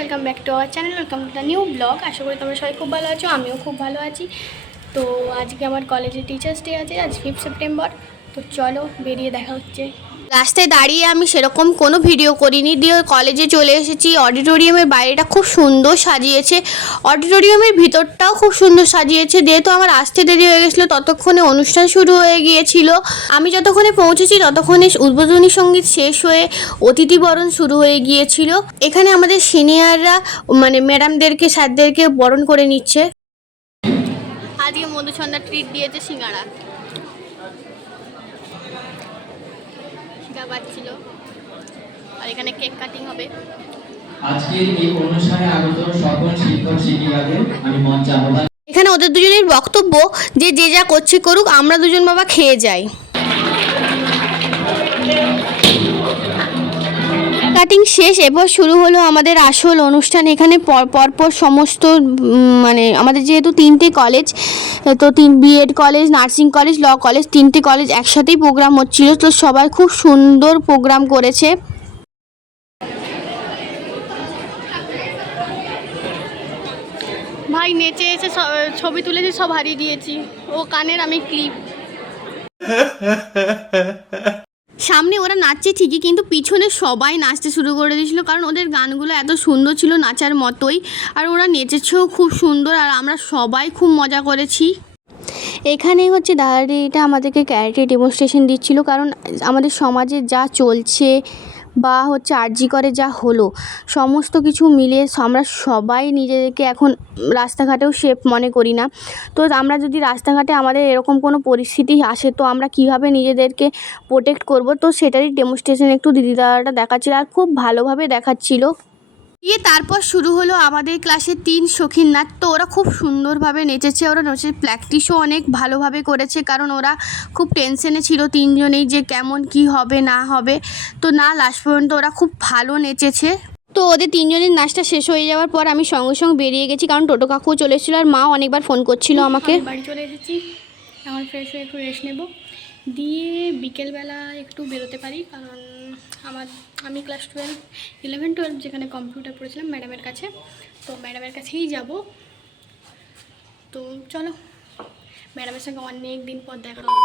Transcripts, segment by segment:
Welcome back to our channel, welcome to the new blog. আশা করি তোমরা সবাই খুব ভালো আছো, আমিও খুব ভালো আছি। তো আজকে আমার কলেজে টিচার্স ডে আছে, আজ 5 সেপ্টেম্বর। তো চলো বেরিয়ে দেখা হচ্ছে। রাস্তায় দাঁড়িয়ে আমি সেরকম কোনো ভিডিও করিনি, দিয়ে কলেজে চলে এসেছি। অডিটোরিয়ামের বাইরেটা খুব সুন্দর সাজিয়েছে, অডিটোরিয়ামের ভিতরটাও খুব সুন্দর সাজিয়েছে। যেহেতু আমার আসতে দেরি হয়ে গেছিলো, ততক্ষণে অনুষ্ঠান শুরু হয়ে গিয়েছিল। আমি যতক্ষণে পৌঁছেছি ততক্ষণে উদ্বোধনী সঙ্গীত শেষ হয়ে অতিথি বরণ শুরু হয়ে গিয়েছিল। এখানে আমাদের সিনিয়ররা মানে ম্যাডামদেরকে স্যারদেরকে বরণ করে নিচ্ছে। আজকে মধুসন্ধ্যা ট্রিট দিয়েছে সিঙ্গাড়া পাচ্ছিল, আর এখানে কেক কাটিং হবে। আজকের এই অনুষ্ঠানে আগত সকল শিক্ষক শিক্ষিকাদের আমি মঞ্চে আহ্বান। এখানে ওদের দুজনের বক্তব্য যে যে যা করছে করুক, আমরা দুজন বাবা খেয়ে যাই। কাটিং শেষ, এবার শুরু হলো আমাদের আসল অনুষ্ঠান। এখানে পরপর সমস্ত মানে আমাদের যেহেতু 3টে কলেজ, তো B Ed college, nursing college, law college, 3টে কলেজ একসাথেই প্রোগ্রাম হচ্ছিল। তো সবাই খুব সুন্দর প্রোগ্রাম করেছে। ভাই নেচে এসে ছবি তুলেছি, সব হারিয়ে দিয়েছি। ও কানের, আমি ক্লিপ। সামনে ওরা নাচছে ঠিকই, কিন্তু পিছনে সবাই নাচতে শুরু করে দিয়েছিল, কারণ ওদের গানগুলো এত সুন্দর ছিল, নাচার মতোই। আর ওরা নেচেছেও খুব সুন্দর, আর আমরা সবাই খুব মজা করেছি। এখানে হচ্ছে দাদাটা আমাদেরকে ক্যারেক্টার ডেমনস্ট্রেশন দিচ্ছিল, কারণ আমাদের সমাজে যা চলছে বা হচ্ছে আরজি করে যা হলো, সমস্ত কিছু মিলে আমরা সবাই নিজেদেরকে এখন রাস্তাঘাটেও সেফ মনে করি না। তো আমরা যদি রাস্তাঘাটে আমাদের এরকম কোনো পরিস্থিতি আসে, তো আমরা কিভাবে নিজেদেরকে প্রোটেক্ট করব, তো সেটারই ডেমনস্ট্রেশন একটু দিদি দাদাটা দেখাচ্ছিল, আর খুব ভালোভাবে দেখাচ্ছিল। তারপর শুরু হলো আমাদের ক্লাসে 3 সখীর নাচ। তো ওরা খুব সুন্দরভাবে নেচেছে, ওরা নাচের প্র্যাকটিসও অনেক ভালোভাবে করেছে, কারণ ওরা খুব টেনশনে ছিল 3জনেই যে কেমন কি হবে না হবে। তো না, লাস্ট পর্যন্ত ওরা খুব ভালো নেচেছে। তো ওদের 3জনের নাচটা শেষ হয়ে যাওয়ার পর আমি সঙ্গে সঙ্গে বেরিয়ে গেছি, কারণ টোটো কাকুও চলে এসেছিলো, আর মাও অনেকবার ফোন করছিল আমাকে। বাড়ি চলে এসেছি, এখন ফ্রেশ হয়ে একটু রেস্ট নেব, দিয়ে বিকেলবেলা একটু বেরোতে পারি, কারণ আমি ক্লাস 11-12 যেখানে কম্পিউটার পড়েছিলাম ম্যাডামের কাছে, তো ম্যাডামের কাছেই যাব। তো চলো, ম্যাডামের সঙ্গে অনেক দিন পর দেখা হবে।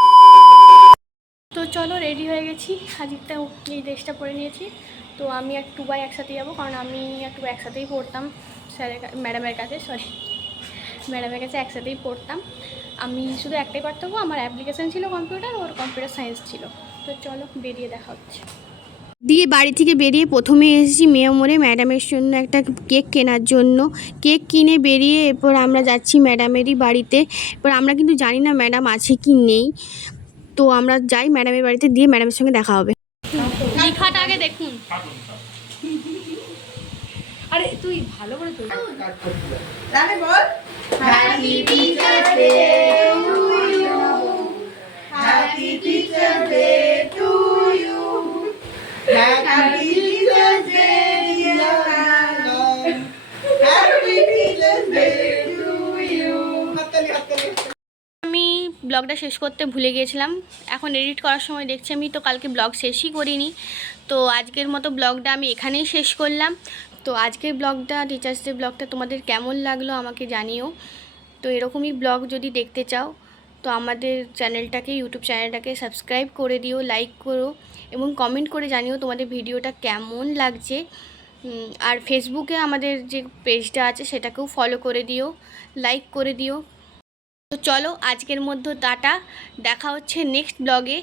তো চলো, রেডি হয়ে গেছি। আজকে এই ড্রেসটা পরে নিয়েছি। তো আমি আর টুবাই একসাথে যাবো, কারণ আমি আর টুবাই একসাথেই পড়তাম ম্যাডামের কাছে একসাথেই পড়তাম। আমি শুধু একটাই পারতাম, আমার অ্যাপ্লিকেশান ছিল কম্পিউটার, ওর কম্পিউটার সায়েন্স ছিল। তো চলো বেরিয়ে দেখা হচ্ছে। দিয়ে বাড়ি থেকে বেরিয়ে প্রথমে এসেছি মেয়ে মোড়ে ম্যাডামের জন্য একটা কেক কেনার জন্য। কেক কিনে বেরিয়ে এরপর আমরা যাচ্ছি ম্যাডামেরই বাড়িতে। এবার আমরা কিন্তু জানি না ম্যাডাম আছে কি নেই, তো আমরা যাই ম্যাডামের বাড়িতে, দিয়ে ম্যাডামের সঙ্গে দেখা হবে। লেখাটা আগে দেখুন। আরে তুই ভালো করে তুই জানে বল happy teachers day to you, happy teachers day to you, happy teachers day dear madam, happy teachers day to you. হাততালি হাততালি। আমি ব্লগটা শেষ করতে ভুলে গিয়েছিলাম, এখন এডিট করার সময় দেখছি আমি তো কালকে ব্লগ শেষই করিনি। তো আজকের মতো ব্লগটা আমি এখানেই শেষ করলাম। তো আজকের ব্লগটা, টিচার্স ডে ব্লগটা তোমাদের কেমন লাগলো আমাকে জানিও। তো এরকমই ব্লগ যদি দেখতে চাও, তো আমাদের চ্যানেলটাকে, ইউটিউব চ্যানেলটাকে সাবস্ক্রাইব করে দিও, লাইক করো এবং কমেন্ট করে জানিও তোমাদের ভিডিওটা কেমন লাগছে। আর ফেসবুকে আমাদের যে পেজটা আছে সেটাকেও ফলো করে দিও, লাইক করে দিও। তো চলো আজকের মধ্যে টাটা, দেখা হচ্ছে নেক্সট ব্লগে।